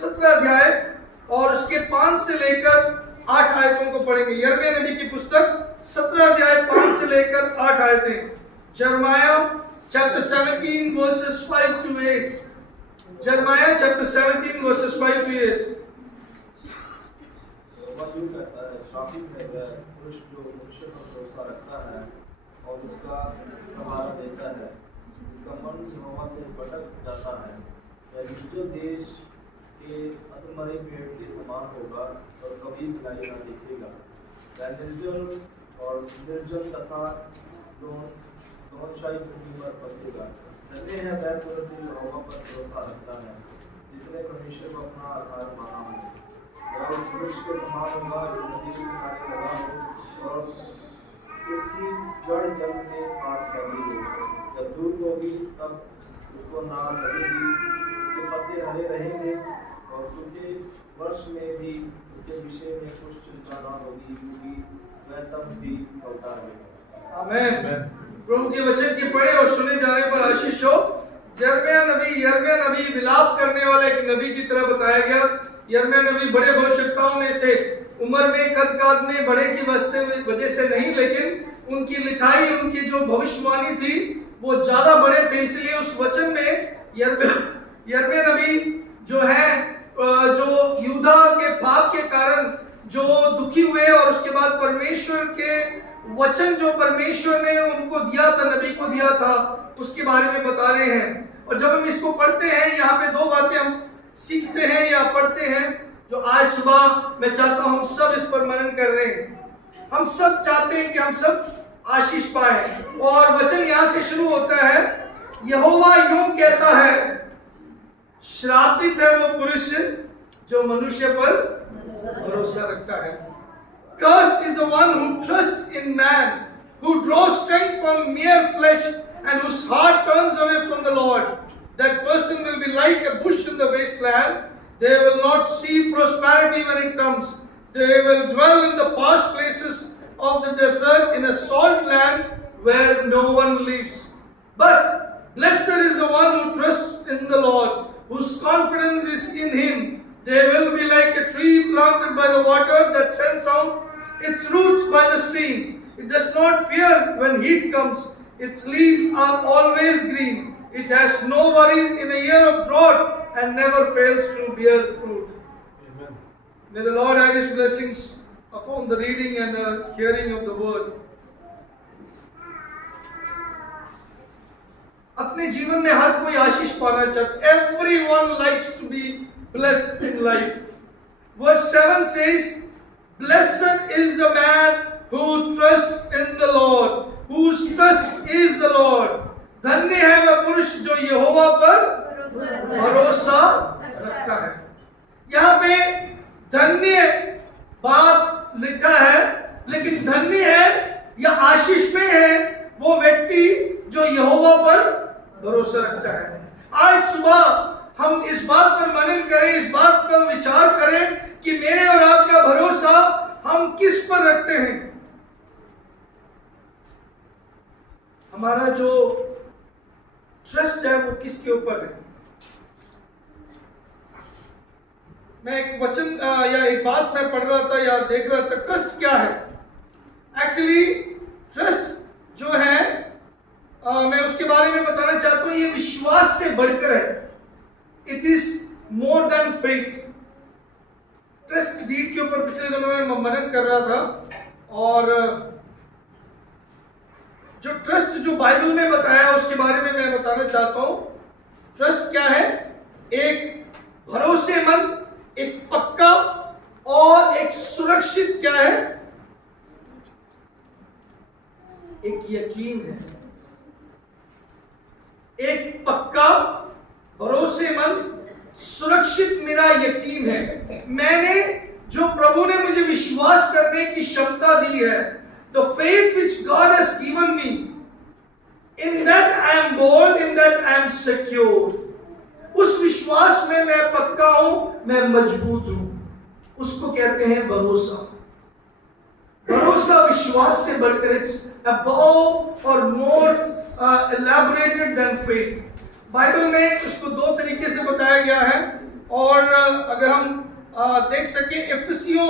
17 अध्याय और उसके 5 से लेकर 8 आयतों को पढ़ेंगे। यिर्मयाह नबी की पुस्तक 17 अध्याय 5 से लेकर 8 आयतें। Jeremiah chapter 17 verses 5 to 8. Jeremiah chapter 17 verses 5 to 8. शापित है वह पुरुष जो मनुष्य पर भरोसा रखता है और उसका सहारा देता है, जिसका मन यहोवा से भटक जाता है। वह निर्जल देश के अधमरे पेड़ के समान होगा और कभी भलाई न देखेगा। वह निर्जल तथा लोनशाही भूमि पर बसेगा। धन्य है वह पुरुष जो यहोवा पर भरोसा रखता है, जिसने परमेश्वर को अपना आधार माना हो। वह उस वृक्ष के समान होगा जो नदी के किनारे लगा हो और उसकी जड़ जल के पास फैली हो। जब धूप होगी तब उसको ना लगेगी, उसके पत्ते हरे रहेंगे और सूखे वर्ष में भी उसके विषय में कुछ चिंता न होगी, क्योंकि वह तब भी फलता रहेगा। आमीन। प्रभु के वचन के पढ़े और सुने जाने पर आशीष हो। यिर्मयाह नबी विलाप करने वाले एक नबी की तरह बताया गया। यिर्मयाह नबी बड़े भविष्यवक्ताओं में से, उम्र में कद में बड़े की वजह से नहीं, लेकिन उनकी लिखाई, उनकी जो भविष्यवाणी थी वो ज्यादा बड़े थे। इसलिए उस वचन में यिर्मयाह नबी जो है, जो यूदा के पाप के कारण जो दुखी हुए और उसके बाद परमेश्वर के वचन जो परमेश्वर ने उनको दिया था, नबी को दिया था, उसके बारे में बता रहे हैं। और जब हम इसको पढ़ते हैं, यहाँ पे दो बातें हम सीखते हैं या पढ़ते हैं जो आज सुबह मैं चाहता हूं हम सब इस पर मनन कर रहे हैं। हम सब चाहते हैं कि हम सब आशीष पाए। और वचन यहां से शुरू होता है, यहोवा यूं कहता है, श्रापित है वो पुरुष जो मनुष्य पर भरोसा रखता है। Cursed is the one who trusts in man, who draws strength from mere flesh and whose heart turns away from the Lord. That person will be like a bush in the wasteland. They will not see prosperity when it comes. They will dwell in the parched places of the desert, in a salt land where no one lives. But blessed is the one who trusts in the Lord, whose confidence is in Him. They will be like a tree planted by the water that sends out its roots by the stream. It does not fear when heat comes. Its leaves are always green. It has no worries in a year of drought and never fails to bear fruit. Amen. May the Lord add His blessings upon the reading and the hearing of the word. अपने जीवन में हर कोई आशीष पाना चाहता है। Everyone likes to be blessed in life. Verse 7 says, Blessed is the man who trusts in the Lord, whose trust is the Lord. धन्य है वह पुरुष जो यहोवा पर भरोसा रखता है। यहाँ पे धन्य बात लिखा है, लेकिन धन्य है या आशीष में है वो व्यक्ति जो यहोवा पर भरोसा रखता है। आज सुबह हम इस बात पर मनन करें, इस बात पर विचार करें कि मेरे और आपका भरोसा हम किस पर रखते हैं। हमारा जो ट्रस्ट है वो किसके ऊपर है। मैं एक वचन या एक बात मैं पढ़ रहा था या देख रहा था, ट्रस्ट क्या है। एक्चुअली ट्रस्ट जो है मैं उसके बारे में बताना चाहता हूं, ये विश्वास से बढ़कर है। It is more than faith. Trust deed के ऊपर पिछले दिनों में मैं मनन कर रहा था, और जो ट्रस्ट जो बाइबल में बताया उसके बारे में मैं बताना चाहता हूं। ट्रस्ट क्या है? एक भरोसेमंद, एक पक्का और एक सुरक्षित क्या है? एक यकीन है। एक पक्का, भरोसेमंद, सुरक्षित मेरा यकीन है। मैंने जो प्रभु ने मुझे विश्वास करने की क्षमता दी है, the faith which God has given me, in that I am bold, in that I am secure. उस विश्वास में मैं पक्का हूं, मैं मजबूत हूं। उसको कहते हैं भरोसा। भरोसा विश्वास से बढ़कर it's above or more elaborated than faith। Bible में उसको दो तरीके से बताया गया है, और और अगर हम देख सके इफिसियों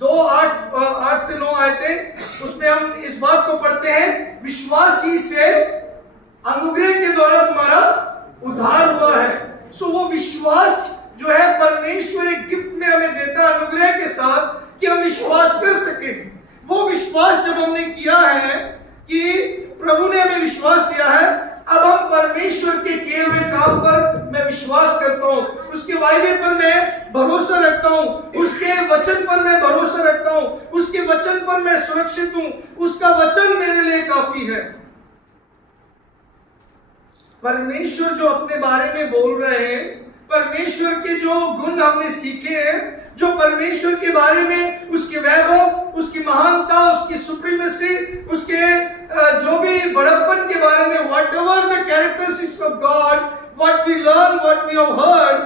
2:8 से 9 आए थे, उसमें हम इस बात को पढ़ते हैं, विश्वास ही से अनुग्रह के द्वारा तुम्हारा उद्धार हुआ है। सो वो विश्वास जो है परमेश्वर एक गिफ्ट में हमें देता है अनुग्रह के साथ, कि हम विश्वास कर सके। वो विश्वास जब हमने किया है कि प्रभु ने हमें विश्वास दिया है, अब हम परमेश्वर के किए हुए काम पर मैं विश्वास करता हूँ, उसके वायदे पर मैं भरोसा रखता हूँ, उसके वचन पर मैं भरोसा रखता हूँ, उसके वचन पर मैं सुरक्षित हूँ, उसका वचन मेरे लिए काफी है। परमेश्वर जो अपने बारे में बोल रहे हैं, परमेश्वर के जो गुण हमने सीखे हैं, जो परमेश्वर के बारे में उसके वैभव, उसकी महानता, उसकी सुप्रीमेसी, उसके जो भी बड़प्पन के बारे में, whatever the characteristics of God, what we learn, what we have heard,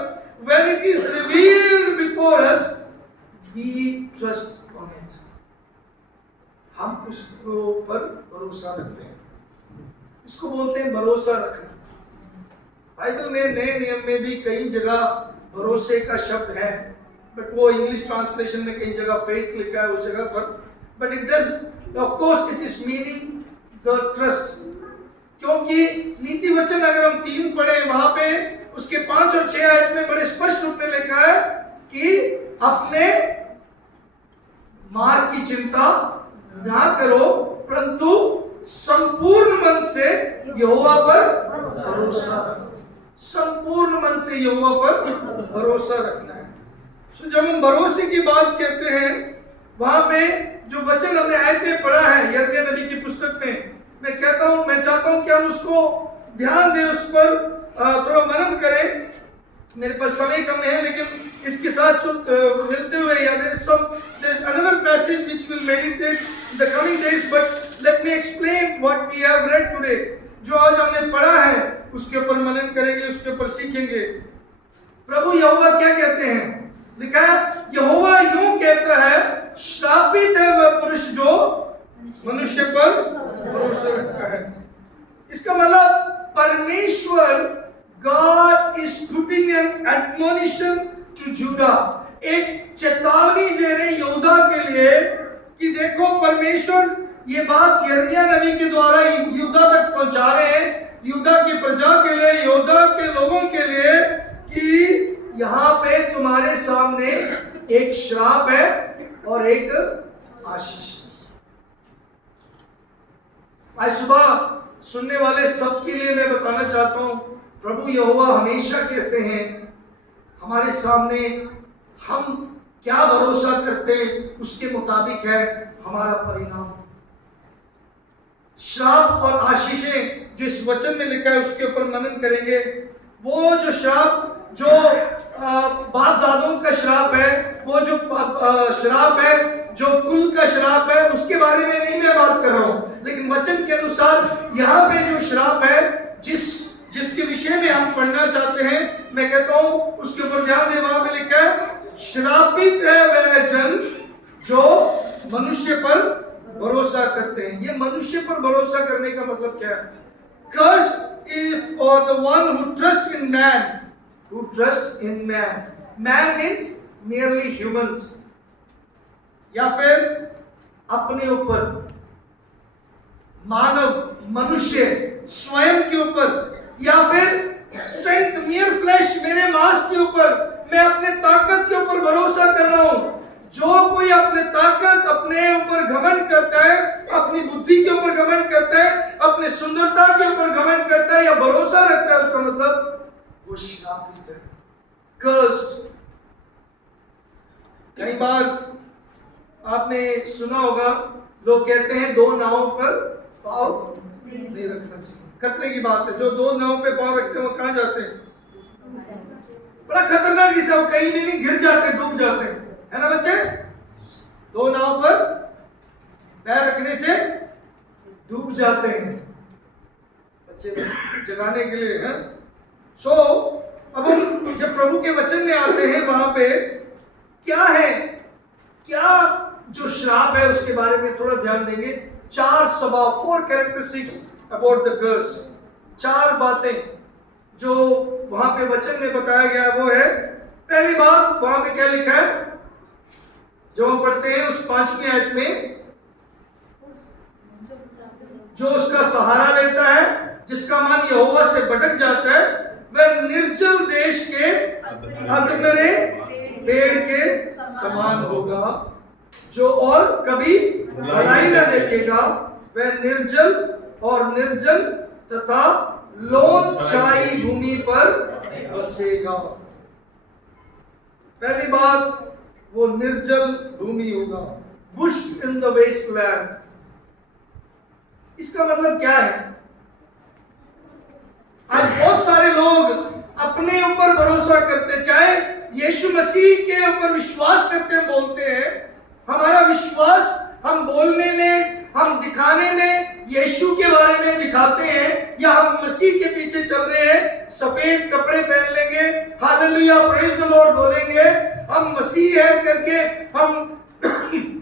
when it is revealed before us, we trust on it. हम उसको पर भरोसा रखते हैं। इसको बोलते हैं भरोसा रखना। बाइबल में नए नियम में भी कई जगह भरोसे का शब्द है, बट वो इंग्लिश ट्रांसलेशन में कई जगह फेथ लिखा है उस जगह पर, but it does of course it is meaning the trust. क्योंकि नीति वचन अगर हम 3 पढ़े, वहां पे उसके 5 और 6 आयत में बड़े स्पष्ट रूप में लिखा है कि अपने मार्ग की चिंता ना करो, परंतु संपूर्ण मन से यहोवा पर भरोसा रखो। संपूर्ण मन से यहोवा पर भरोसा रखना है। तो जब हम भरोसे की बात कहते हैं, वहां पे जो वचन हमने आयतें पढ़ा है यिर्मयाह नबी की पुस्तक में, मैं चाहता हूं कि हम उसको ध्यान दें, उस पर थोड़ा मनन करें। मेरे पास समय कम है, लेकिन इसके साथ मिलते हुए there is another passage which will meditate in the coming days, but let me explain what we have read today. जो आज हमने पढ़ा है उसके ऊपर मनन करेंगे, उसके ऊपर सीखेंगे। प्रभु यहोवा क्या कहते हैं? लिखा है, यहोवा यूं कहता है, श्रापित है वह पुरुष जो मनुष्य पर भरोसा रखता है। इसका मतलब परमेश्वर, God is putting an admonition to Judah, एक चेतावनी दे रहे यहूदा के लिए कि देखो परमेश्वर ये बात यिर्मयाह नबी के द्वारा यहूदा तक पहुंचा रहे हैं, यहूदा की प्रजा के लिए, यहूदा के लोगों के लिए, कि यहाँ पे तुम्हारे सामने एक श्राप है और एक आशीष है। आज सुबह सुनने वाले सबके लिए मैं बताना चाहता हूं, प्रभु यहोवा हमेशा कहते हैं हमारे सामने हम क्या भरोसा करते उसके मुताबिक है हमारा परिणाम। श्राप और आशीषें जो इस वचन में लिखा है उसके ऊपर मनन करेंगे। वो जो श्राप, जो बाप दादों का श्राप है, वो जो श्राप है, जो कुल का श्राप है, उसके बारे में नहीं मैं बात कर रहा हूं, लेकिन वचन के अनुसार यहाँ पे जो श्राप है, जिसके विषय में हम पढ़ना चाहते हैं, मैं कहता हूं उसके ऊपर ध्यान दें। वहां पे लिखा है, श्रापित है वह जन जो मनुष्य पर भरोसा करते हैं। ये मनुष्य पर भरोसा करने का मतलब क्या है? Cursed is for the one who trusts in man, who trusts in man. Man means merely humans. या फिर अपने ऊपर, मानव, मनुष्य स्वयं के ऊपर, या फिर स्ट्रेंथ, mere flesh, मेरे मांस के ऊपर, मैं अपने ताकत के ऊपर भरोसा कर रहा हूं। जो कोई अपने ताकत, अपने ऊपर घमंड करता है, अपनी बुद्धि के ऊपर घमंड करता है, अपने सुंदरता के ऊपर घमंड करता है या भरोसा रखता है, उसका मतलब वो श्रापित है, cursed। कई बार आपने सुना होगा, लोग कहते हैं 2 नावों पर पांव नहीं रखना चाहिए। खतरे की बात है। जो 2 नावों पे पांव रखते हैं वो कहां जाते हैं? बड़ा खतरनाक हिस्सा, वो कहीं भी नहीं, गिर जाते, डूब जाते हैं, है ना बच्चे? 2 नाव पर पैर रखने से डूब जाते हैं, बच्चे जगाने के लिए, है। सो अब हम जब प्रभु के वचन में आते हैं, वहां पे क्या है, क्या जो श्राप है उसके बारे में थोड़ा ध्यान देंगे। 4 स्वभाव, 4 कैरेक्टरिस्टिक्स अबाउट द कर्स, 4 बातें जो वहां पे वचन में बताया गया वो है। पहली बात वहां पे क्या लिखा है जो हम पढ़ते हैं उस 5वीं आयत में, जो उसका सहारा लेता है, जिसका मन यहोवा से भटक जाता है, वह निर्जल देश के अधमरे पेड़ के समान होगा, जो और कभी भलाई न देखेगा। वह निर्जल और निर्जन तथा लोनछाई भूमि पर बसेगा। पहली बात, वो निर्जल भूमि होगा, बुश इन द वेस्टलैंड। इसका मतलब क्या है? आज बहुत सारे लोग अपने ऊपर भरोसा करते, चाहे यीशु मसीह के ऊपर विश्वास करते हैं, बोलते हैं हमारा विश्वास हम बोलने में, हम दिखाने में यीशु के बारे में दिखाते हैं, या हम मसीह के पीछे चल रहे हैं, सफेद कपड़े पहन लेंगे, हालेलुया प्रेज द लॉर्ड बोलेंगे, हम मसीह है करके हम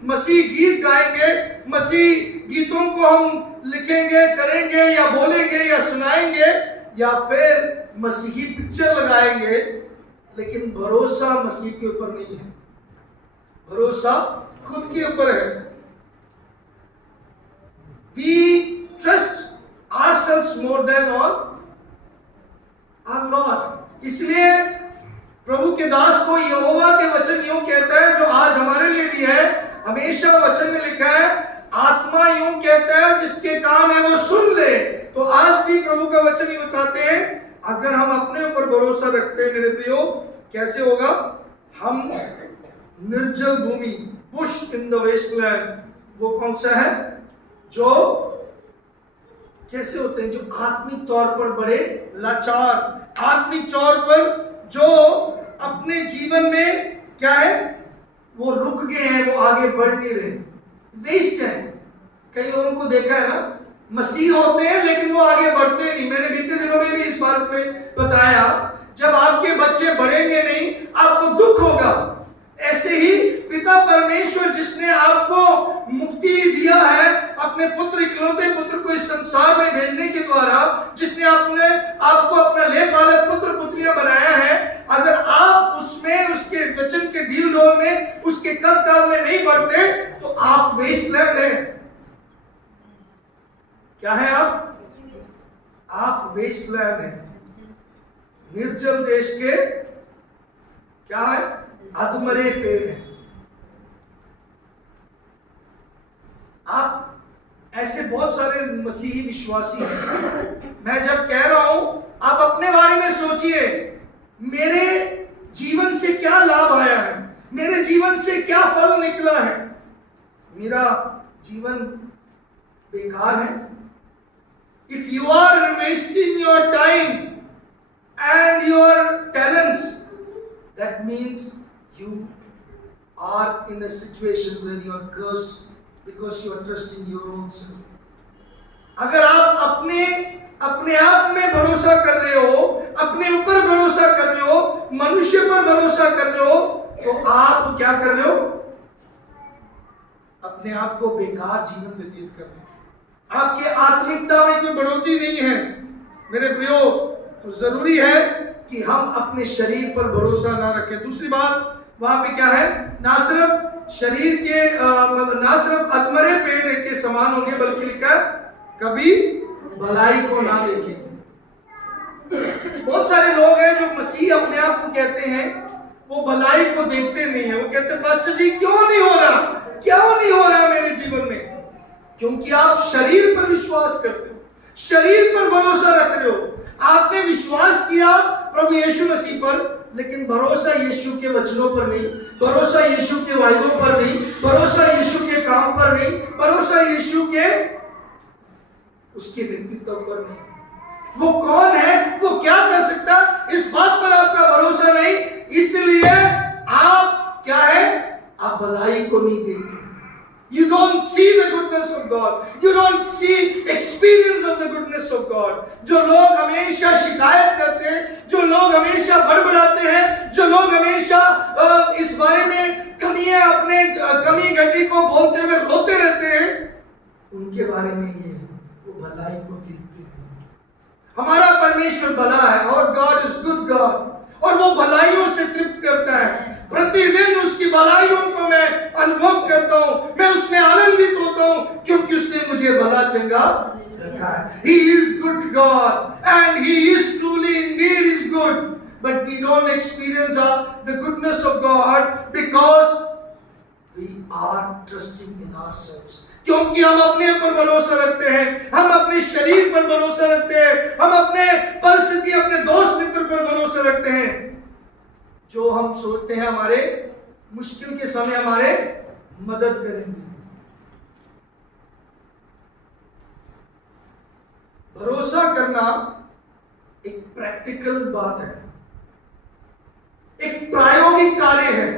मसीह गीत गाएंगे, मसीह गीतों को हम लिखेंगे, करेंगे या बोलेंगे या सुनाएंगे, या फिर मसीही पिक्चर लगाएंगे, लेकिन भरोसा मसीह के ऊपर नहीं है, भरोसा खुद के ऊपर है। We trust ourselves more than on our Lord. इसलिए प्रभु के दास को यहोवा के वचन यूं कहता है, जो आज हमारे लिए भी है, हमेशा वचन में लिखा है, आत्मा यूं कहता है जिसके कान है वो सुन ले। तो आज भी प्रभु का वचन ही बताते हैं, अगर हम अपने ऊपर भरोसा रखते हैं मेरे प्रियो, कैसे होगा? हम निर्जल भूमि, बुश इन द वेस्टलैंड, वो कौन सा है? जो कैसे होते हैं? जो आत्मिक तौर पर बड़े लाचार, आत्मिक तौर पर जो अपने जीवन में क्या है, वो रुक गए हैं, वो आगे बढ़ नहीं रहे, वेस्ट है। कई लोगों को देखा है ना, मसीह होते हैं लेकिन वो आगे बढ़ते नहीं। मैंने बीते दिनों में भी इस बात में बताया, जब आपके बच्चे बढ़ेंगे नहीं, आपको दुख होगा। ऐसे ही पिता परमेश्वर जिसने आपको मुक्ति दिया है, अपने पुत्र, इकलौते पुत्र को इस संसार में भेजने के द्वारा, जिसने आपको अपना ले पालक पुत्र पुत्रियां बनाया है, अगर आप उसमें, उसके वचन के डील डोल में, उसके कद काल में नहीं बढ़ते, तो आप वेस्टलैंड हैं। क्या है आप वेस्टलैंड हैं, निर्जल देश के क्या है, अधमरे पेड़ हैं। आप ऐसे बहुत सारे मसीही विश्वासी हैं। मैं जब कह रहा हूं, आप अपने बारे में सोचिए, मेरे जीवन से क्या लाभ आया है, मेरे जीवन से क्या फल निकला है? मेरा जीवन बेकार है? If you are wasting your time and your talents, that means you are in a situation where you are cursed because you are trusting your own self. अगर आप अपने आप में भरोसा कर रहे हो, अपने ऊपर भरोसा कर रहे हो, मनुष्य पर भरोसा कर रहे हो, तो आप क्या कर रहे हो? अपने आप को बेकार जीवन व्यतीत कर रहे हो। आपके आत्मिकता में कोई बढ़ोतरी नहीं है मेरे प्रियो। तो जरूरी है कि हम अपने शरीर पर भरोसा ना रखें। दूसरी बात वहां पे क्या है, ना सिर्फ शरीर के ना सिर्फ अधमरे पेड़ के समान होंगे, बल्कि लिखा कभी भलाई को ना देखेंगे। बहुत सारे लोग हैं जो मसीह अपने आप को कहते हैं, वो भलाई को देखते नहीं है। वो कहते हैं पास्टर जी क्यों नहीं हो रहा, क्यों नहीं हो रहा मेरे जीवन में? क्योंकि आप शरीर पर विश्वास करते हो, शरीर पर भरोसा रख रहे हो। आपने विश्वास किया प्रभु यीशु मसीह पर, लेकिन भरोसा यीशु के वचनों पर नहीं, भरोसा यीशु के वायदों पर नहीं, भरोसा यीशु के काम पर नहीं, भरोसा यीशु के उसके व्यक्तित्व पर नहीं। वो कौन है, वो क्या कर सकता, इस बात पर आपका भरोसा नहीं, इसलिए आप क्या है, आप भलाई को नहीं देखते। You don't see the goodness of God. You don't see experience of the goodness of God. जो लोग हमेशा शिकायत करते हैं, जो लोग हमेशा बड़बड़ाते हैं, जो लोग हमेशा इस बारे में कमियां, अपने कमी घटी को बोलते हुए रोते रहते हैं, उनके बारे में ये वो भलाई को देखते नहीं। हमारा परमेश्वर भला है, और God is good God, और वो भलाइयों से तृप्त करता लगा रखा है। He is good God and He is truly indeed is good, but we don't experience the goodness of God because we are trusting in ourselves. क्योंकि हम अपने पर भरोसा रखते हैं, हम अपने शरीर पर भरोसा रखते हैं, हम अपने परिस्थिति, अपने दोस्त मित्र पर भरोसा रखते हैं, जो हम सोचते हैं हमारे मुश्किल के समय हमारे मदद करेंगे। भरोसा करना एक प्रैक्टिकल बात है, एक प्रायोगिक कार्य है।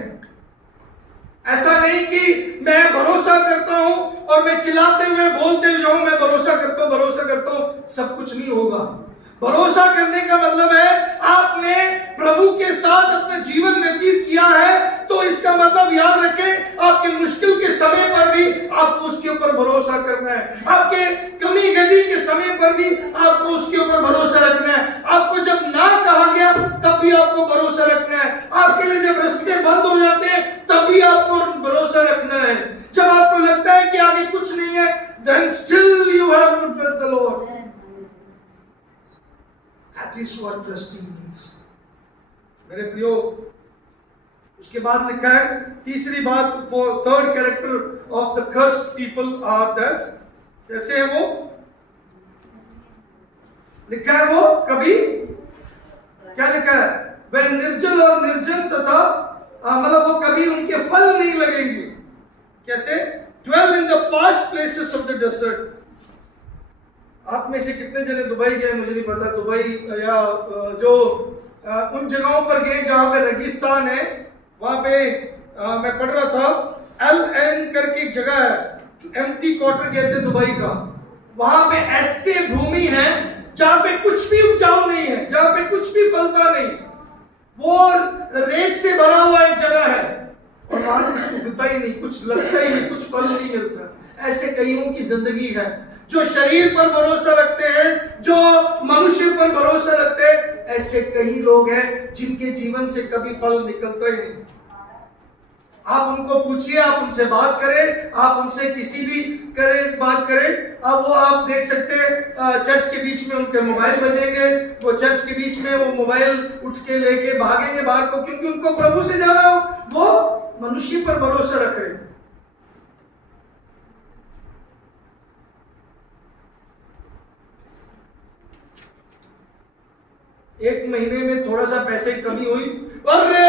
ऐसा नहीं कि मैं भरोसा करता हूं और मैं चिल्लाते हुए बोलते हुए जाऊं मैं भरोसा करता हूं, सब कुछ नहीं होगा। भरोसा करने का मतलब है आपने प्रभु के साथ अपना जीवन व्यतीत किया है, तो इसका मतलब याद रखें आपके मुश्किल के समय पर भी आपको उसके ऊपर भरोसा करना है, आपके कमी घटी के समय पर भी आपको उसके ऊपर भरोसा रखना है, आपको जब ना कहा गया तब भी आपको भरोसा रखना है, आपके लिए जब रास्ते बंद हो जाते हैं तब भी आपको भरोसा रखना है, जब आपको लगता है कि आगे कुछ नहीं है, then still you have to trust the Lord. That is what trusting means. मेरे प्रियो, उसके बाद लिखा है तीसरी बात, for third character of the cursed people are that, कैसे है वो लिखा है, वो कभी क्या लिखा है, वह निर्जल और निर्जन तथा मतलब वो कभी उनके फल नहीं लगेंगे। कैसे? dwell in the parched places of the desert. आप में से कितने जने दुबई गए मुझे नहीं पता, दुबई या जो उन जगहों पर गए जहां पे रेगिस्तान है, वहां पे मैं पढ़ रहा था LN करके एक जगह है जो एम्प्टी क्वार्टर कहते हैं दुबई का, वहां पे ऐसे भूमि है जहां पे कुछ भी उपजाऊ नहीं है, जहां पे कुछ भी फलता नहीं, वो रेत से भरा हुआ एक जगह है और वहां कुछ उगता ही नहीं, कुछ लगता ही नहीं, कुछ फल नहीं मिलता। ऐसे कईयों की जिंदगी है जो शरीर पर भरोसा रखते हैं, जो मनुष्य पर भरोसा रखते हैं, ऐसे कई लोग हैं जिनके जीवन से कभी फल निकलता ही नहीं। आप उनको पूछिए, आप उनसे बात करें, आप उनसे किसी भी बात करें, अब वो आप देख सकते हैं चर्च के बीच में उनके मोबाइल बजेंगे, वो चर्च के बीच में वो मोबाइल उठ के लेके भागेंगे बाहर को, क्योंकि उनको प्रभु से ज्यादा वो मनुष्य पर भरोसा रख रहे हैं। एक महीने में थोड़ा सा पैसे की कमी हुई, अरे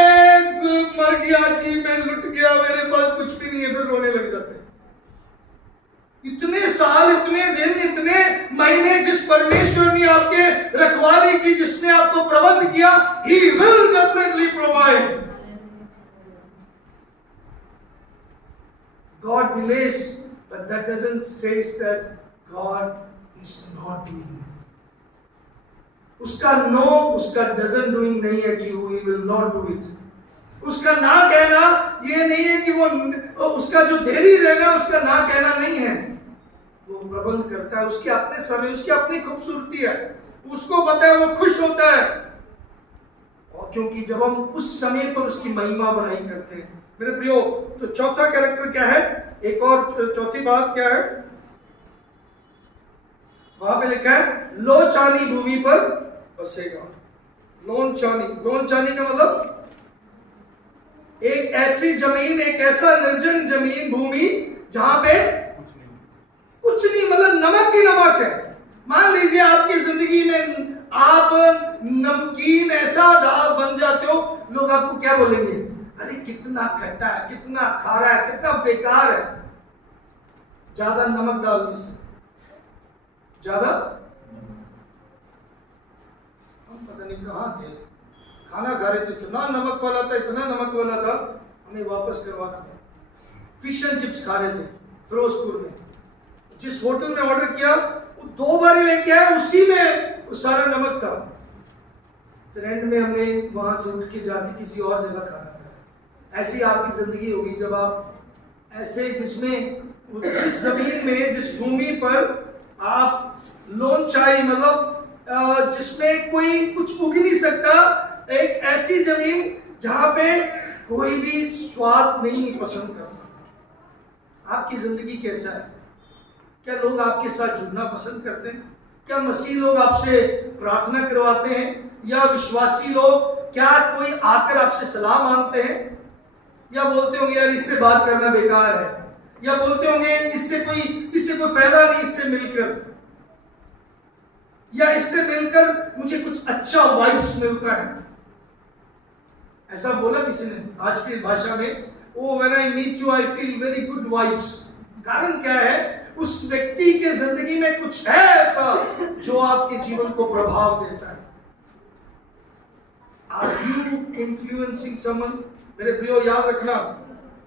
मर गया जी, मैं लुट गया, मेरे पास कुछ भी नहीं है, फिर रोने लग जाते हैं। इतने साल, इतने दिन, इतने महीने जिस परमेश्वर ने आपके रखवाली की, जिसने आपको प्रबंध किया, He will definitely provide. God delays, but that doesn't say that God is not doing. उसका नो, उसका डजन डूइंग नहीं है कि He will not do it. उसका ना कहना ये नहीं है कि वो, उसका जो देरी रहना उसका ना कहना नहीं है, वो प्रबंध करता है, उसके अपने समय, उसकी अपनी खूबसूरती है, उसको पता है, वो खुश होता है, और क्योंकि जब हम उस समय पर उसकी महिमा बढ़ाई करते हैं। मेरे प्रियो, तो चौथा कैरेक्टर क्या है, एक और चौथी बात क्या है, वहां पे लिखा है लोचानी भूमि पर बसेगा। लोचानी का मतलब एक ऐसी जमीन, एक ऐसा निर्जन जमीन, भूमि जहां पे कुछ नहीं, मतलब नमक ही नमक है। मान लीजिए आपकी जिंदगी में आप नमकीन ऐसा बन जाते हो, लोग आपको क्या बोलेंगे, अरे कितना खट्टा है, कितना खारा है, कितना बेकार है। ज्यादा नमक डालने से, ज्यादा, हम पता नहीं कहाँ थे, खाना खा रहे थे, इतना नमक वाला था, इतना नमक वाला था, हमें वापस करवाना था। फिश एंड चिप्स खा रहे थे फिरोजपुर में, जिस होटल में ऑर्डर किया वो 2 बार लेके आया, उसी में वो सारा नमक था। फिर एंड में हमने वहां से उठ के जाके किसी और जगह खाना खाया। ऐसी आपकी जिंदगी होगी जब आप ऐसे, जिसमें जिस जमीन में, जिस भूमि पर आप लोनचाई, मतलब जिसमें कोई कुछ उग नहीं सकता, एक ऐसी जमीन जहां पे कोई भी स्वाद नहीं पसंद करता। आपकी जिंदगी कैसा है? क्या लोग आपके साथ जुड़ना पसंद करते हैं? क्या मसीह लोग आपसे प्रार्थना करवाते हैं? या विश्वासी लोग क्या कोई आकर आपसे सलाह मांगते हैं? या बोलते होंगे यार इससे बात करना बेकार है, या बोलते होंगे इससे कोई फायदा नहीं इससे मिलकर, या इससे मिलकर मुझे कुछ अच्छा वाइब्स मिलता है। ऐसा बोला किसी ने आज की भाषा में, oh when I meet you I feel very good vibes. कारण क्या है? उस व्यक्ति के जिंदगी में कुछ है ऐसा जो आपके जीवन को प्रभाव देता है। Are you influencing someone? मेरे प्रियो याद रखना,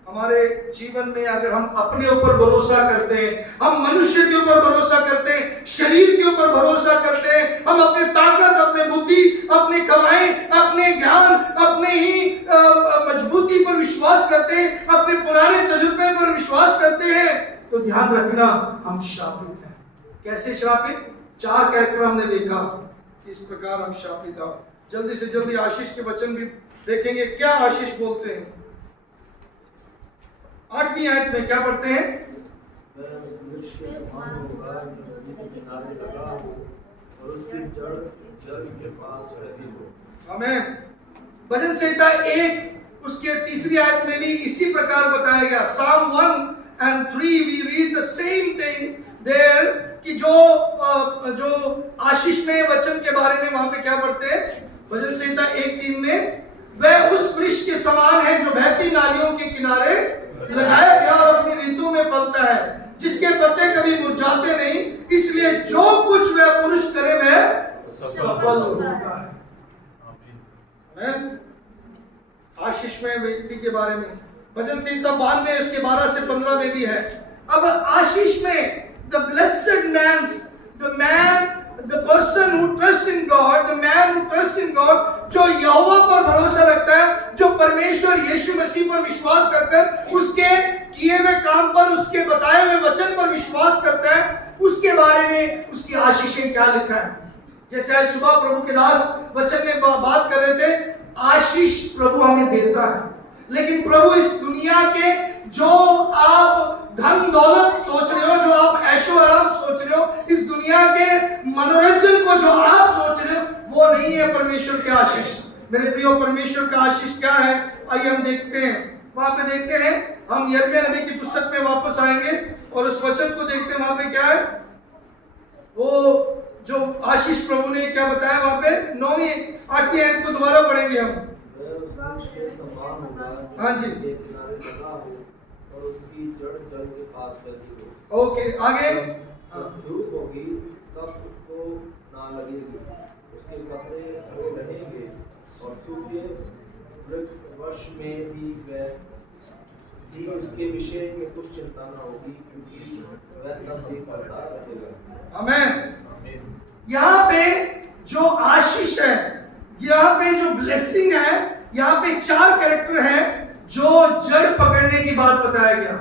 हमारे जीवन में अगर हम अपने ऊपर भरोसा करते हैं, हम मनुष्य के ऊपर भरोसा करते हैं, शरीर के ऊपर भरोसा करते हैं, हम अपने ताकत, अपने बुद्धि, अपने कमाई, अपने ज्ञान, अपने ही मजबूती पर विश्वास करते हैं, अपने पुराने तजुर्बे पर विश्वास करते हैं, तो ध्यान रखना हम श्रापित हैं। कैसे श्रापित? 4 कैरेक्टर हमने देखा, इस प्रकार हम श्रापित हैं। जल्दी से जल्दी आशीष के वचन भी देखेंगे। क्या आशीष बोलते हैं? 8वीं आयत में क्या पढ़ते हैं? वह उस वृक्ष के समान होगा जो नदी के किनारे लगा हो और उसकी जड़ जल के पास फैली हो। आमीन। भजन संहिता 1 उसके 3री आयत में भी इसी प्रकार बताया गया। Psalm 1 and 3 we read the same thing there कि जो आशीष में वचन के बारे में वहां पे क्या पढ़ते हैं? भजन संहिता 1:3 में वह उस वृक्ष के समान है जो बहती नालियों के किनारे लगाया गया और अपनी ऋतु में फलता है, जिसके पत्ते कभी मुरझाते नहीं, इसलिए जो कुछ वह पुरुष करे वह सफल होता है। आमीन। आशीष में व्यक्ति के बारे में भजन संहिता 92 उसके 12 से 15 में भी है। अब आशीष में the blessed man's, the person who trusts in God, the man who trusts in God, जो यहोवा पर भरोसा रखता है, जो परमेश्वर यीशु मसीह पर विश्वास करकर उसके किए हुए काम पर, उसके बताए हुए वचन पर विश्वास करता है, उसके बारे में उसकी आशीषें क्या लिखा है। जैसे आज सुबह प्रभु के दास वचन में बात कर रहे थे, आशीष प्रभु हमें देता है, लेकिन प्रभु इस दुनिया के जो आप धन दौलत सोच रहे हो, जो आप ऐशो आराम सोच रहे हो, इस दुनिया के मनोरंजन को जो आप सोच रहे हो, वो नहीं है परमेश्वर के आशीष। मेरे प्रियो, परमेश्वर का आशीष क्या है? आइए हम देखते हैं। वहां पे देखते हैं, हम यिर्मयाह नबी की पुस्तक में वापस आएंगे और उस वचन को देखते हैं। वहां पे क्या है? वो जो आशीष प्रभु ने क्या बताया वहां पे 9वीं 8वीं आयत को दोबारा पढ़ेंगे हम। हाँ जी, और उसकी जड़ जल के पास फैली हो। ओके, आगे। धूप होगी तब उसको ना लगेगी, उसके पत्ते हरे रहेंगे और सूखे वृक्ष में भी उसके विषय में कुछ चिंता न होगी, क्योंकि वह तब भी फलता रहेगा। आमीन। यहाँ पे जो आशीष है, यहाँ पे जो ब्लेसिंग है, यहाँ पे 4 कैरेक्टर है जो जड़ पकड़ने की बात बताया गया।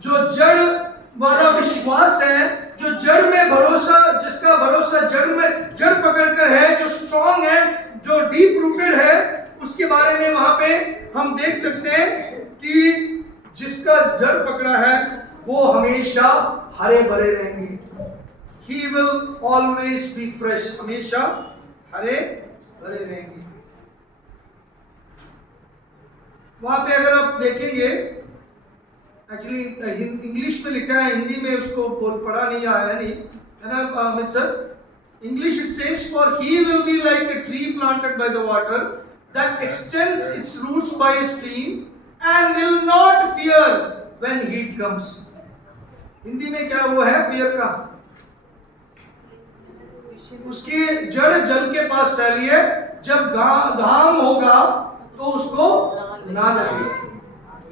जो जड़ वाला विश्वास है, जो जड़ में भरोसा, जिसका भरोसा जड़ पकड़कर है, जो स्ट्रॉन्ग है, जो डीप रूटेड है, उसके बारे में वहां पे हम देख सकते हैं कि जिसका जड़ पकड़ा है वो हमेशा हरे भरे रहेंगे। He will always be fresh, हमेशा हरे भरे रहेंगे। वहां पे अगर आप देखेंगे, एक्चुअली इंग्लिश में लिखा है, हिंदी में उसको पढ़ा नहीं आया नहीं है ना Amit sir. English it says, for he will be like a tree planted by the water that extends its roots by a stream and will not fear when heat comes. Hindi में क्या वो है फियर का? उसकी जड़ जल के पास फैली है, जब घाम होगा तो उसको ना लगे।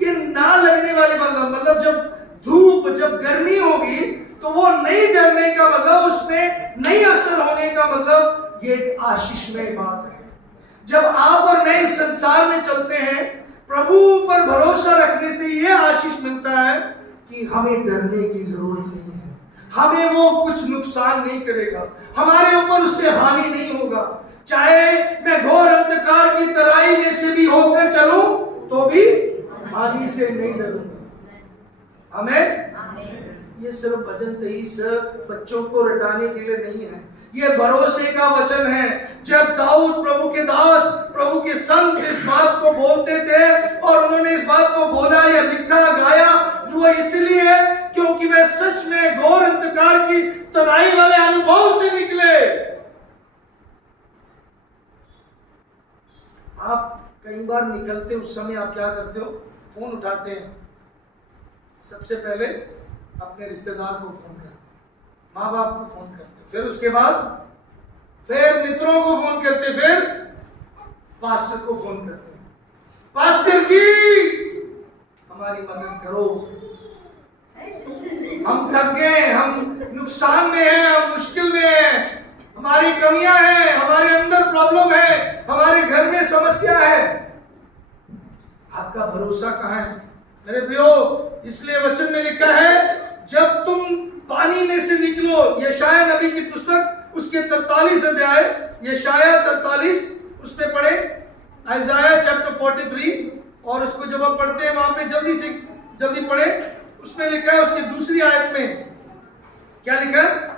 ये ना लगने वाले मतलब जब धूप, जब गर्मी होगी तो वो नहीं डरने का मतलब, उसमें नहीं असर होने का मतलब, ये एक आशीषमय बात है। जब आप और मैं इस संसार में चलते हैं, प्रभु पर भरोसा रखने से ये आशीष मिलता है कि हमें डरने की जरूरत नहीं है, हमें वो कुछ नुकसान नहीं करेगा, हमारे ऊपर उससे हानि नहीं होगा। चाहे मैं घोर अंधकार की तराई में से भी होकर चलूं तो भी हानि से नहीं डरूंगा। आमीन। ये सिर्फ भजन 23 बच्चों को रटाने के लिए नहीं है, ये भरोसे का वचन है। जब दाऊद प्रभु के दास, प्रभु के संत इस बात को बोलते थे और उन्होंने इस बात को बोला या लिखा गाया, वो इसलिए क्योंकि वे सच में घोर अंधकार की तराई वाले अनुभव से निकले। आप कई बार निकलते उस समय आप क्या करते हो? फोन उठाते हैं, सबसे पहले अपने रिश्तेदार को फोन करते हैं, माँ बाप को फोन करते हैं, फिर उसके बाद फिर मित्रों को फोन करते, फिर पास्टर को फोन करते हैं, पास्टर जी हमारी मदद करो, हम थक गए, हम नुकसान में हैं, हम मुश्किल में हैं, हमारी कमियां हैं, हमारे अंदर प्रॉब्लम है, हमारे घर में समस्या है। आपका भरोसा कहाँ है मेरे प्रियो? इसलिए वचन में लिखा है जब तुम पानी में से निकलो, यशाया नबी की पुस्तक उसके 43 अध्याय, यशाया 43 उस पे पढ़े, आइज़ाया चैप्टर 43, और उसको जब आप पढ़ते हैं वहां पे जल्दी पढ़े। उसमें लिखा है उसकी दूसरी आयत में क्या लिखा है?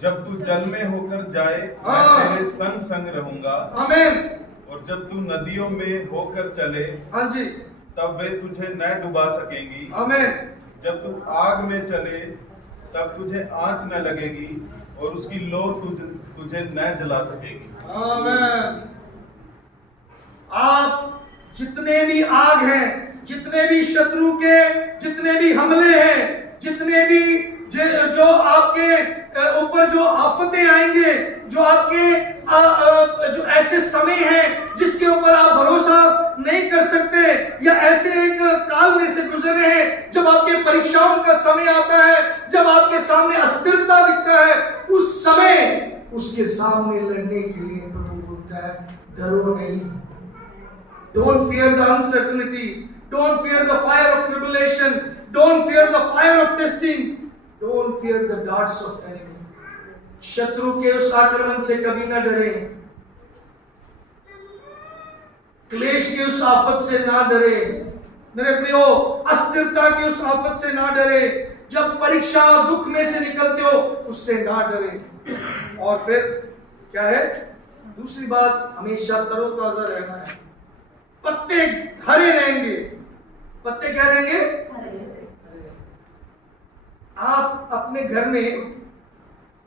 जब तू जल में होकर जाए मैं तेरे संग संग रहूंगा। आमीन। और जब तू नदियों में होकर चले, हाँ जी, तब वे तुझे न डुबा सकेंगी। आमीन। जब तू आग में चले तब तुझे आंच न लगेगी और उसकी लो तुझे न जला सकेगी। आमीन। आप जितने भी आग हैं, जितने भी शत्रु के जितने भी हमले हैं, जितने भी जो आपके ऊपर जो आफतें आएंगे, जो आपके जो ऐसे समय हैं जिसके ऊपर आप भरोसा नहीं कर सकते, या ऐसे एक काल में से गुजर रहे हैं जब आपके परीक्षाओं का समय आता है, जब आपके सामने अस्थिरता दिखता है, उस समय उसके सामने लड़ने के लिए प्रभु बोलता है डरो नहीं। Don't fear the uncertainty, don't fear the fire of tribulation, don't fear the fire of testing, don't fear the darts of enemy. शत्रु के उस आक्रमण से कभी ना डरे, क्लेश की उस आफत से ना डरे मेरे प्रियो, अस्थिरता की उस आफत से ना डरे, जब परीक्षा दुख में से निकलते हो उससे ना डरे। और फिर क्या है दूसरी बात? हमेशा तरोताजा रहना है। पत्ते हरे रहेंगे। पत्ते क्या रहेंगे? आप अपने घर में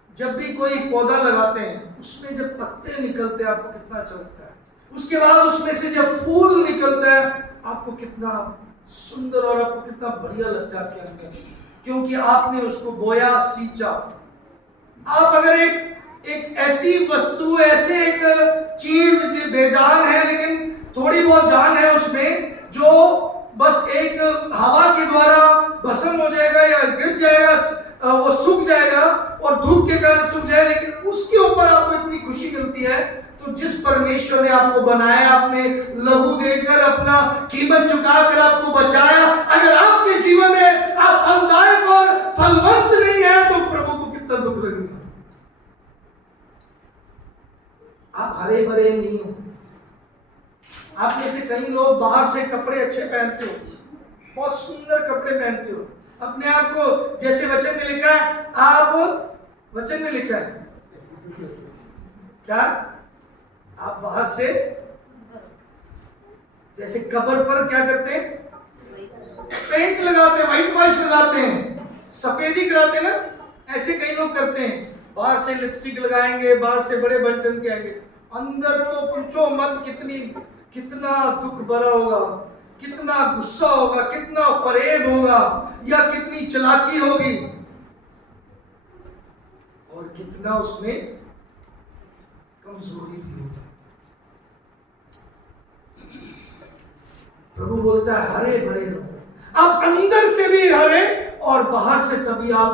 जब भी कोई पौधा लगाते हैं, उसमें जब पत्ते निकलते हैं आपको कितना अच्छा लगता है, उसके बाद उसमें से जब फूल निकलता है आपको कितना सुंदर और आपको कितना बढ़िया लगता है आपके अंदर, क्योंकि आपने उसको बोया, सींचा। आप अगर एक ऐसी वस्तु, ऐसे एक चीज जो बेजान है लेकिन थोड़ी बहुत जान है उसमें, जो बस एक हवा के द्वारा भस्म हो जाएगा या गिर जाएगा, वो सूख जाएगा और धूप के कारण सूख जाए, लेकिन उसके ऊपर आपको इतनी खुशी मिलती है, तो जिस परमेश्वर ने आपको बनाया, आपने लहू देकर अपना कीमत चुकाकर आपको बचाया, अगर आपके जीवन में आप फलदायक और फलवंत नहीं है तो प्रभु को कितना दुख लगेगा। आप हरे भरे नहीं हो। आप में से कई लोग बाहर से कपड़े अच्छे पहनते हो, बहुत सुंदर कपड़े पहनते हो, अपने आप को जैसे वचन में लिखा है, आप वचन में लिखा है क्या? आप बाहर से जैसे कबर पर क्या करते हैं? पेंट लगाते हैं, व्हाइट वॉश लगाते हैं, सफेदी कराते हैं ना, ऐसे कई लोग करते हैं। बाहर से लिपस्टिक लगाएंगे, बाहर से बड़े बंटन के आएंगे, अंदर तो पूछो मत कितना दुख भरा होगा, कितना गुस्सा होगा, कितना फरेब होगा, या कितनी चालाकी होगी, और कितना उसमें कमजोरी भी होगी। प्रभु बोलता है हरे भरे रहो। आप अंदर से भी हरे और बाहर से तभी आप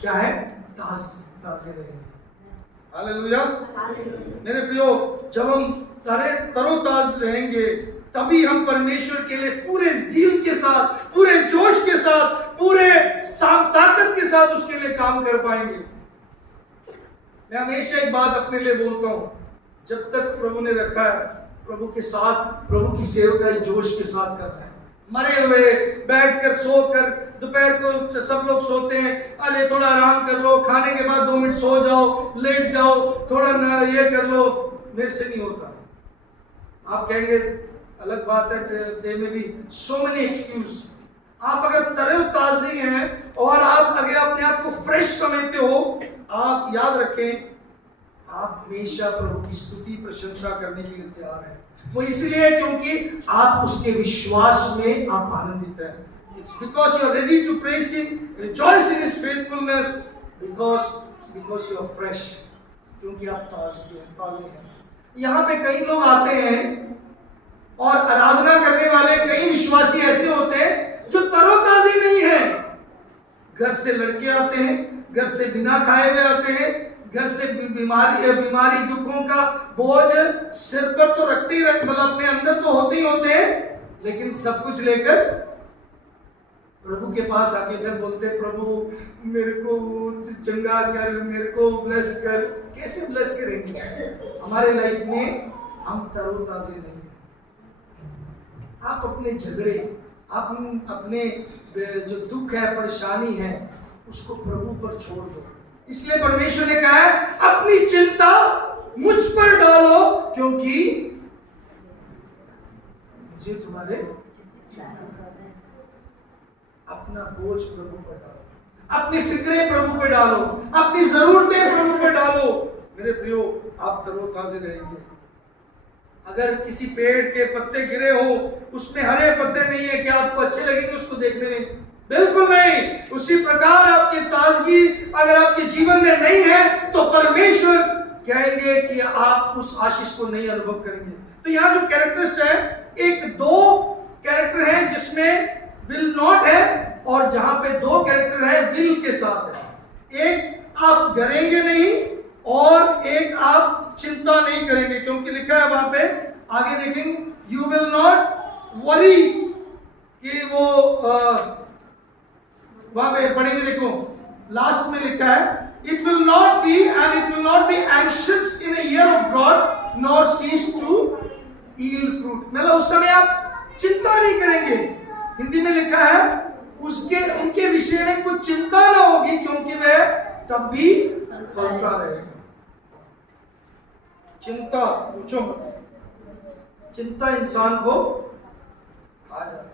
क्या है? ताजे रहेंगे। हालेलुया। मेरे प्रियो, जब हम तरोताज रहेंगे तभी हम परमेश्वर के लिए पूरे ज़ील के साथ, पूरे जोश के साथ, पूरे ताकत के साथ उसके लिए काम कर पाएंगे। मैं हमेशा एक बात अपने लिए बोलता हूं, जब तक प्रभु ने रखा है, प्रभु के साथ, प्रभु की सेवकाई जोश के साथ करना है। मरे हुए, बैठकर, सोकर, दोपहर को सब लोग सोते हैं, अरे थोड़ा आराम कर लो, खाने के बाद 2 मिनट सो जाओ, लेट जाओ, थोड़ा ये कर लो। मेरे से नहीं होता। आप कहेंगे अलग बात है, दे में भी सो मेनी एक्सक्यूज। आप अगर तरोताज़ी हैं और आप अगर अपने आप को फ्रेश समझते हो, आप याद रखें आप हमेशा प्रभु की स्तुति प्रशंसा करने के लिए तैयार हैं। वो इसलिए क्योंकि आप उसके विश्वास में आप आनंदित हैं। It's because you are ready to praise Him, rejoice in His faithfulness, because you are fresh, क्योंकि आप ताज़े हैं। यहाँ पे कई लोग आते हैं और आराधना करने वाले कई विश्वासी ऐसे होते हैं जो तरोताज़ी नहीं है। घर से लड़के आते हैं, घर से बिना खाए हुए आते हैं, घर से बीमारी दुखों का बोझ सिर पर तो रखते ही मतलब अपने अंदर तो होते ही होते हैं, लेकिन सब कुछ लेकर प्रभु के पास आके फिर बोलते प्रभु मेरे को चंगा कर, मेरे को ब्लेस कर। कैसे ब्लेस करेंगे? हमारे लाइफ में हम तरोताज़े नहीं हैं। आप अपने झगड़े, आप अपने जो दुख है, परेशानी है, उसको प्रभु पर छोड़ दो। इसलिए परमेश्वर ने कहा है अपनी चिंता मुझ पर डालो, क्योंकि मुझे तुम्हारे अपना बोझ प्रभु पर डालो, अपनी फिक्रें प्रभु पे डालो, अपनी जरूरतें प्रभु पे डालो। मेरे प्रियो, आप तरोताज़े रहेंगे। अगर किसी पेड़ के पत्ते गिरे हो, उसमें हरे पत्ते नहीं है, क्या आपको अच्छे लगेंगे उसको देखने में? बिल्कुल नहीं। उसी प्रकार आपकी ताजगी अगर आपके जीवन में नहीं है तो परमेश्वर कहेंगे कि आप उस आशीष को नहीं अनुभव करेंगे। तो यहाँ जो कैरेक्टर्स है, एक 2 कैरेक्टर है जिसमें विल नॉट है, और जहां पे 2 कैरेक्टर है विल के साथ है। एक आप डरेंगे नहीं और एक आप चिंता नहीं करेंगे, क्योंकि लिखा है वहां पे, आगे देखेंगे, यू विल नॉट वरी, कि वो वहां पे पढ़ेंगे, देखो लास्ट में लिखा है it will not be anxious in a year of drought nor cease to yield fruit. मतलब उस समय आप चिंता नहीं करेंगे। हिंदी में लिखा है उनके विषय में कुछ चिंता ना होगी, क्योंकि वह तब भी फलता रहेगा। चिंता पूछो मत, चिंता इंसान को खा जाता है।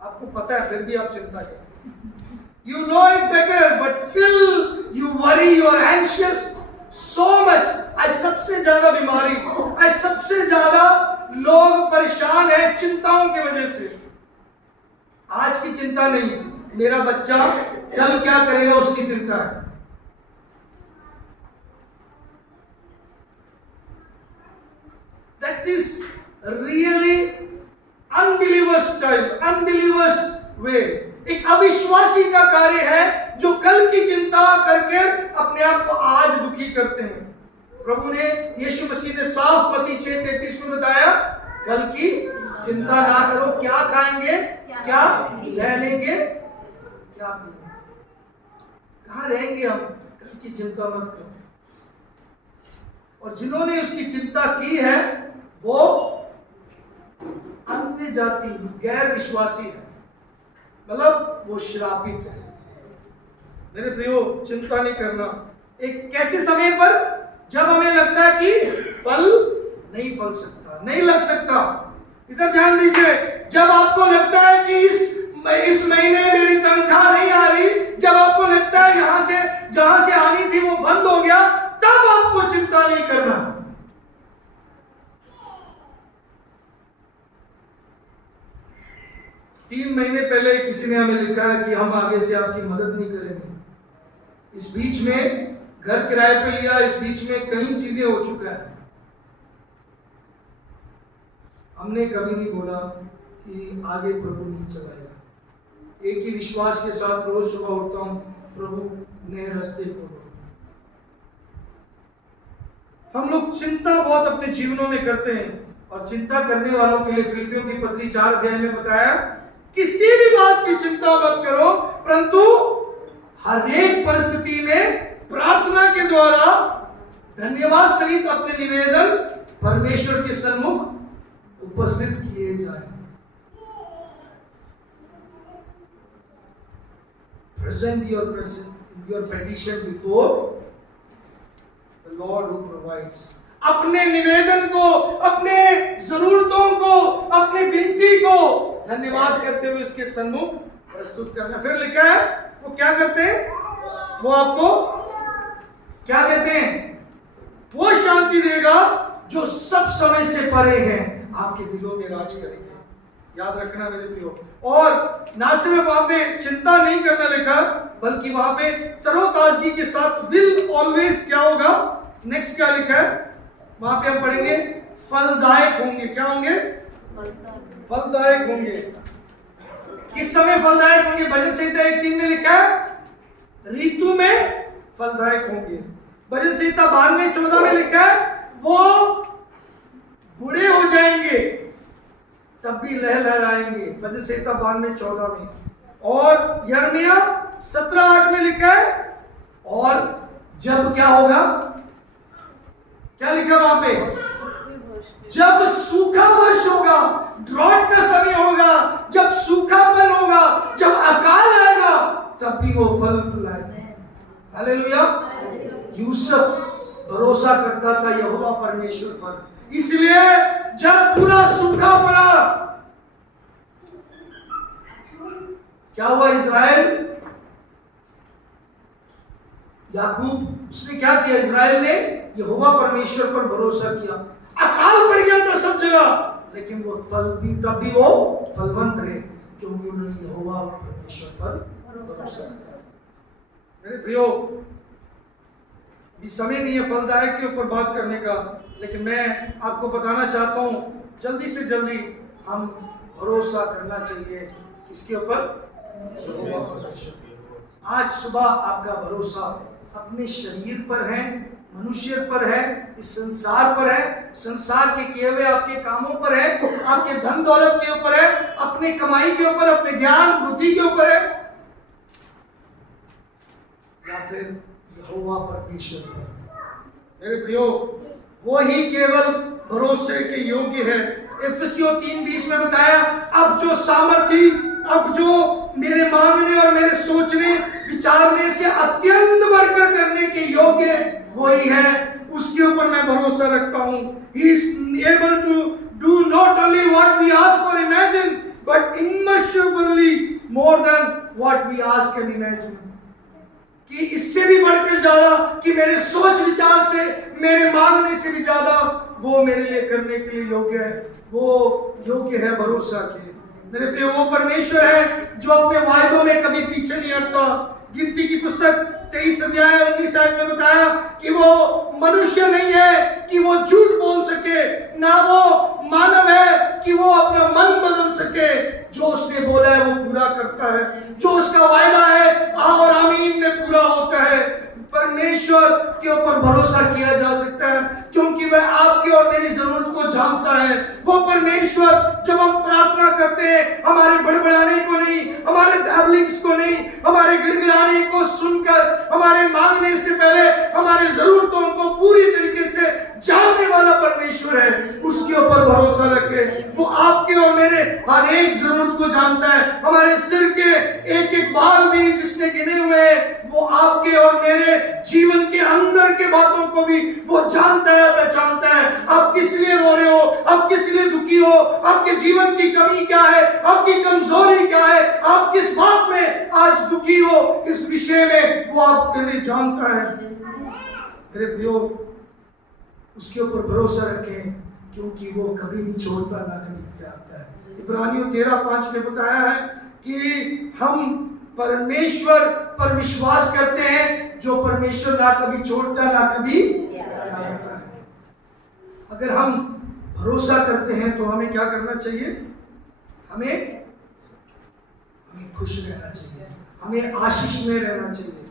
आपको पता है फिर भी आप चिंता करते हैं। You know it better, but still you worry, you are anxious so much. आज सबसे ज्यादा बीमारी, आज सबसे ज्यादा लोग परेशान हैं चिंताओं की वजह से। आज की चिंता नहीं, मेरा बच्चा कल क्या करेगा उसकी चिंता है। That is really unbelievers style, unbelievers way। एक अविश्वासी का कार्य है जो कल की चिंता करके अपने आप को आज दुखी करते हैं। प्रभु ने, यीशु मसीह ने साफ मत्ती 6:33 में बताया, कल की चिंता ना करो, क्या खाएंगे, क्या पहनेंगे, क्या पिएंगे, कहाँ रहेंगे हम, कल की चिंता मत करो। और जिन्होंने उसकी चिंता की है वो अन्य जाति, गैर विश्वासी है, मतलब वो श्रापित है। मेरे प्रियो, चिंता नहीं करना। एक कैसे समय पर, जब हमें लगता है कि फल नहीं फल सकता, नहीं लग सकता। इधर ध्यान दीजिए, जब आपको लगता है कि इस महीने मेरी तनख्वाह नहीं आ रही, जब आपको लगता है यहां से जहां से आनी थी वो बंद हो गया, तब आपको चिंता नहीं करना। 3 महीने पहले किसी ने हमें लिखा है कि हम आगे से आपकी मदद नहीं करेंगे। इस बीच में घर किराए पे लिया, इस बीच में कई चीजें हो चुका है। हमने कभी नहीं बोला कि आगे प्रभु नहीं चलाएगा। एक ही विश्वास के साथ रोज सुबह उठता हूं, प्रभु नए रास्ते खोलो। हम लोग चिंता बहुत अपने जीवनों में करते हैं, और चिंता करने वालों के लिए फिलिपियों की पत्री 4 अध्याय में बताया, किसी भी बात की चिंता मत करो, परंतु हर एक परिस्थिति में प्रार्थना के द्वारा धन्यवाद सहित अपने निवेदन परमेश्वर के सन्मुख उपस्थित किए जाए। present your petition before the Lord who provides. अपने निवेदन को, अपने जरूरतों को, अपने विनती को धन्यवाद करते हुए उसके सन्मुख प्रस्तुत करना। फिर लिखा है वो क्या करते हैं? वो आपको क्या देते हैं? वो शांति देगा जो सब समय से परे है, आपके दिलों में राज करेंगे। याद रखना मेरे प्रियो। और ना सिर्फ वहां पे चिंता नहीं करना लिखा, बल्कि वहां पे तरोताजगी के साथ विल ऑलवेज क्या होगा? नेक्स्ट क्या लिखा है वहां पे? हम पढ़ेंगे फलदायक होंगे। क्या होंगे? फलदायक होंगे। किस समय फलदायक होंगे? भजन संहिता 1:3 में लिखा है ऋतु में फलदायक होंगे। भजन संहिता 92:14 में लिखा है वो बूढ़े हो जाएंगे तब भी लहलहाएंगे। भजन संहिता 92:14 में। और यिर्मयाह 17:8 में लिखा है और जब क्या होगा? क्या लिखा वहां पे? जब सूखा वर्ष होगा, ड्रॉट का समय होगा, जब सूखापन होगा, जब अकाल आएगा, तब भी वो फल फुलाएगा। हालेलुया। यूसुफ भरोसा करता था यहोवा परमेश्वर पर, इसलिए जब पूरा सूखा पड़ा, क्या हुआ? इज़राइल, याकूब, उसने क्या किया? इज़राइल ने यहोवा परमेश्वर पर भरोसा किया। अकाल पड़ गया था सब जगह, लेकिन वो तब भी वो फलवंत रहे, क्योंकि उन्होंने यहोवा परमेश्वर पर भरोसा किया। मेरे प्रियो, समय नहीं है फलदायक के ऊपर बात करने का, लेकिन मैं आपको बताना चाहता हूं जल्दी से जल्दी हम भरोसा करना चाहिए किसके ऊपर? यहोवा परमेश्वर। आज सुबह आपका भरोसा अपने शरीर पर है, मनुष्य पर है, इस संसार पर है, संसार के किए हुए आपके कामों पर है, आपके धन दौलत के ऊपर है, अपने कमाई के ऊपर, अपने ज्ञान बुद्धि के ऊपर है, या फिर यहोवा परमेश्वर पर? मेरे प्रियो, वो ही केवल भरोसे के योग्य है। इफिसियों 3:20 में बताया, अब जो सामर्थी, अब जो मेरे मांगने और मेरे सोचने विचारने से अत्यंत बढ़कर करने के योग्य वही है, उसके ऊपर मैं भरोसा रखता हूं। He is able to do not only what we ask or imagine, but immeasurably more than what we ask and imagine. कि इससे भी बढ़कर ज्यादा, कि मेरे सोच विचार से, मेरे मांगने से भी ज्यादा वो मेरे लिए करने के लिए योग्य है। वो योग्य है भरोसा के। मेरे प्रिय, वो परमेश्वर है जो अपने वायदों में कभी पीछे नहीं हटता। गिनती की पुस्तक 23:19 में बताया कि वो मनुष्य नहीं है कि वो झूठ बोल सके, ना वो मानव है कि वो अपना मन बदल सके। जो उसने बोला है वो पूरा करता है, जो उसका वायदा है और आमीन में पूरा होता है। परमेश्वर के ऊपर भरोसा किया जा सकता है, क्योंकि वह आपकी और मेरी जरूरत को जानता है। वो परमेश्वर, जब हम प्रार्थना करते हैं, हमारे बड़बड़ाने को नहीं, हमारे बैबलिंग्स को नहीं, हमारे गिड़गिड़ाने को सुनकर, हमारे मांगने से पहले हमारे जरूरतों को पूरी तरीके से जानने वाला परमेश्वर है। उसके ऊपर भरोसा रखें। वो आपके और मेरे हर एक जरूरत को जानता है। हमारे सिर के एक एक बाल भी जिसने गिने हुए हैं, वो आपके और मेरे जीवन के अंदर के बातों को भी वो जानता है, पहचानता है। आप किस लिए रो रहे हो, आप किस लिए दुखी हो, आपके जीवन की कमी क्या है, आपकी कमजोरी क्या है, आप किस बात में आज दुखी हो, इस विषय में वो आपके लिए जानता है। मेरे प्रियो, उसके ऊपर भरोसा रखें, क्योंकि वो कभी नहीं छोड़ता, ना कभी त्यागता है। इब्रानियों 13:5 में बताया है कि हम परमेश्वर पर विश्वास करते हैं, जो परमेश्वर ना कभी छोड़ता, ना कभी त्यागता है। अगर हम भरोसा करते हैं तो हमें क्या करना चाहिए? हमें खुश रहना चाहिए, हमें आशीष में रहना चाहिए।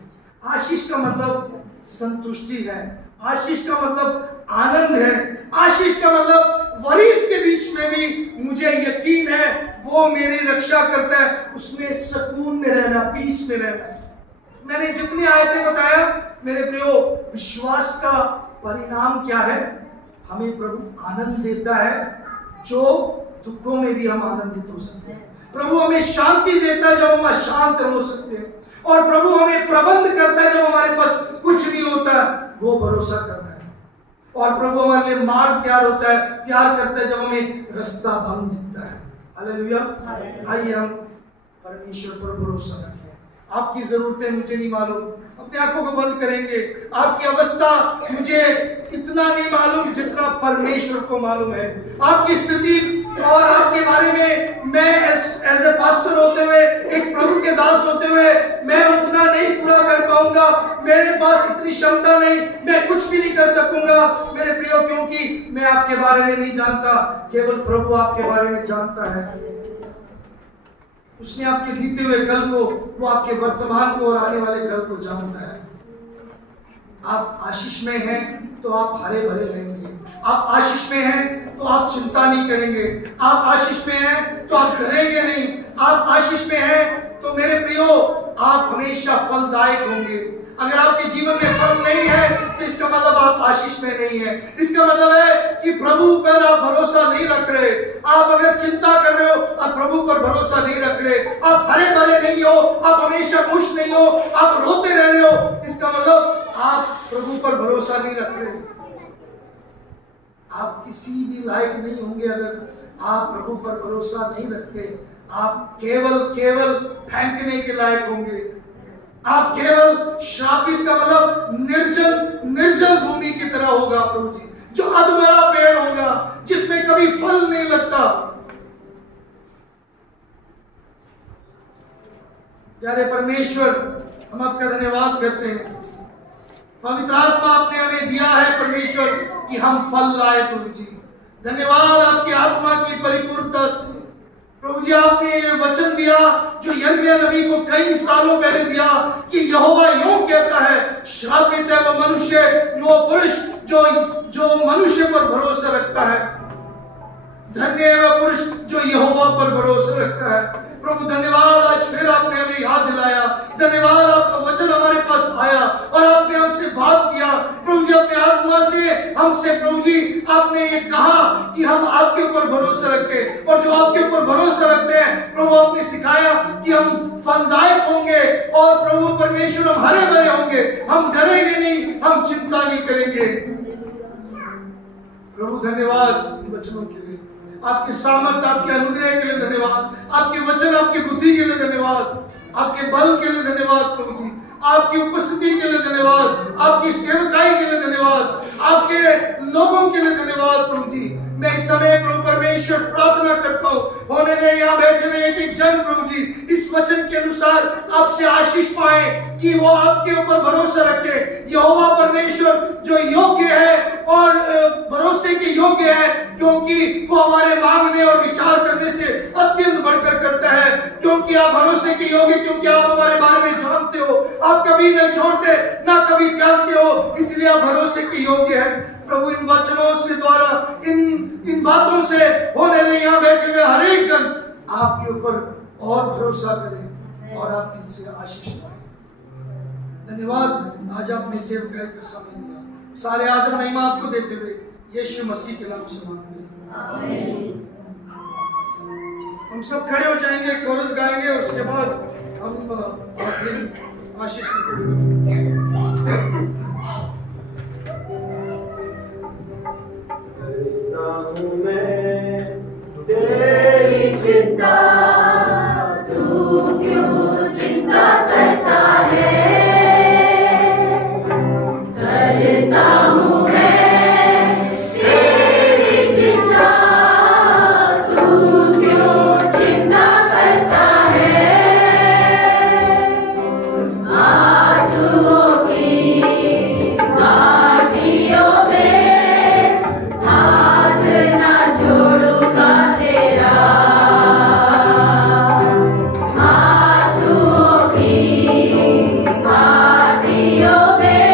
आशीष का मतलब संतुष्टि है, आशीष का मतलब आनंद है, आशीष का मतलब वरिष्ठ के बीच में भी मुझे यकीन है वो मेरी रक्षा करता है, उसमें सुकून में रहना, पीस में रहना। मैंने जितनी आयतें बताया मेरे प्रियो, विश्वास का परिणाम क्या है? हमें प्रभु आनंद देता है, जो दुखों में भी हम आनंदित हो सकते हैं। प्रभु हमें शांति देता है जब हम अशांत हो सकते हैं, और प्रभु हमें प्रबंध करता है जब हमारे पास कुछ नहीं होता। वो भरोसा करना है। और प्रभु हमारे लिए मार्ग तैयार करता है जब हमें रास्ता बंद दिखता है। हालेलुया। आइए हम परमेश्वर पर भरोसा रखें। आपकी जरूरतें मुझे नहीं मालूम, अपने आंखों को बंद करेंगे। आपकी अवस्था मुझे इतना नहीं मालूम जितना परमेश्वर को मालूम है। आपकी स्थिति और आपके बारे में मैं एज ए पास्टर होते हुए, एक प्रभु के दास होते हुए, मैं उतना नहीं पूरा कर पाऊंगा। मेरे पास इतनी क्षमता नहीं, मैं कुछ भी नहीं कर सकूंगा मेरे प्रियो, क्योंकि मैं आपके बारे में नहीं जानता। केवल प्रभु आपके बारे में जानता है। उसने आपके बीते हुए कल को, वो आपके वर्तमान को और आने वाले कल को जानता है। आप आशीष में हैं तो आप हरे भरे रहेंगे। आप आशीष में हैं तो आप चिंता नहीं करेंगे। आप आशीष में हैं तो आप डरेंगे नहीं। आप आशीष में हैं तो मेरे प्रियो आप हमेशा फलदायक होंगे। अगर आपके जीवन में फल नहीं है तो इसका मतलब आप आशीष में नहीं है। इसका मतलब है कि प्रभु पर आप भरोसा नहीं रख रहे। आप अगर चिंता कर रहे हो, आप प्रभु पर भरोसा नहीं रख रहे, आप हरे भरे नहीं हो, आप हमेशा खुश नहीं हो, आप रोते रह रहे हो, इसका मतलब आप प्रभु पर भरोसा नहीं रख रहे। आप किसी भी लायक नहीं होंगे अगर आप प्रभु पर भरोसा नहीं रखते। आप केवल फेंकने के लायक होंगे। आप केवल श्रापित का मतलब निर्जल भूमि की तरह होगा प्रभु जी, जो अधमरा पेड़ होगा जिसमें कभी फल नहीं लगता। प्यारे परमेश्वर, हम आपका धन्यवाद करते हैं। पवित्र आत्मा आपने हमें दिया है परमेश्वर कि हम फल लाए प्रभु जी। धन्यवाद आपकी आत्मा की परिपूर्णता से प्रभु जी। आपने ये वचन दिया जो यिर्मयाह नबी को कई सालों पहले दिया कि यहोवा यूं कहता है, श्रापित है वो मनुष्य, वो पुरुष जो मनुष्य पर भरोसा रखता है। धन्य है वह पुरुष जो यहोवा पर भरोसा रखता है। प्रभु धन्यवाद, आज फिर आपने हमें याद दिलाया। धन्यवाद, आपका वचन हमारे पास आया और आपने हमसे बात किया प्रभु जी। अपने आत्मा से हमसे प्रभु जी आपने ये कहा कि हम आपके ऊपर भरोसा रखें, और जो आपके ऊपर भरोसा रखते हैं प्रभु आपने सिखाया कि हम फलदायक होंगे और प्रभु परमेश्वर हम हरे भरे होंगे। हम डरेंगे नहीं, हम चिंता नहीं करेंगे। प्रभु धन्यवाद इन वचनों के लिए, आपके सामर्थ्य, आपके अनुग्रह के लिए धन्यवाद, आपके वचन, आपकी बुद्धि के लिए धन्यवाद, आपके बल के लिए धन्यवाद प्रभु जी, आपकी उपस्थिति के लिए धन्यवाद, आपकी सेवकाई के लिए धन्यवाद, आपके लोगों के लिए धन्यवाद प्रभु जी। मैं इस समय प्रभु परमेश्वर प्रार्थना करता हूँ, होने दे यहाँ बैठे हुए एक एक जन प्रभु जी इस वचन के अनुसार आपसे आशीष पाए कि वो आपके ऊपर भरोसा रखे। यहोवा परमेश्वर जो योग्य है और भरोसे के योग्य है, क्योंकि वो हमारे मांगने और विचार करने से अत्यंत बढ़कर करता है। क्योंकि आप भरोसे के योग्य, क्योंकि आप हमारे बारे में जानते हो, आप कभी न छोड़ते ना कभी त्यागते हो, इसलिए आप भरोसे के योग्य हैं प्रभु। इन वचनों से द्वारा इन बातों से होने दे यहाँ बैठे हुए हर एक जन आपके ऊपर और भरोसा करें और आपकी से आशीष पाए। धन्यवाद, आज आपने सेवकाई का समय दिया। सारे आदर महिमा आपको देते हुए यीशु मसीह के नाम से मांगते हैं। हम सब खड़े हो जाएंगे, कोरस गाएंगे, उसके बाद हम आखिरी आशीष तेरी चिंता तू क्यों चिंता करता है, करता हूँ मैं तेरी चिंता, तू क्यों चिंता करता है। आंसुओं की घाटियों में हाथ ना छोड़ूंगा तेरा, आंसुओं की घाटियों में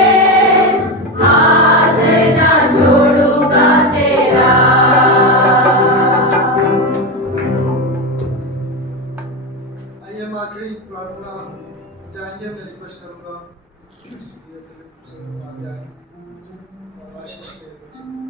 हाथ ना छोड़ूंगा तेरा। आइए हम आखिरी प्रार्थना जाएंगे। मैं रिक्वेस्ट करूंगा फिलिप से आ जाए और आशीष के वचन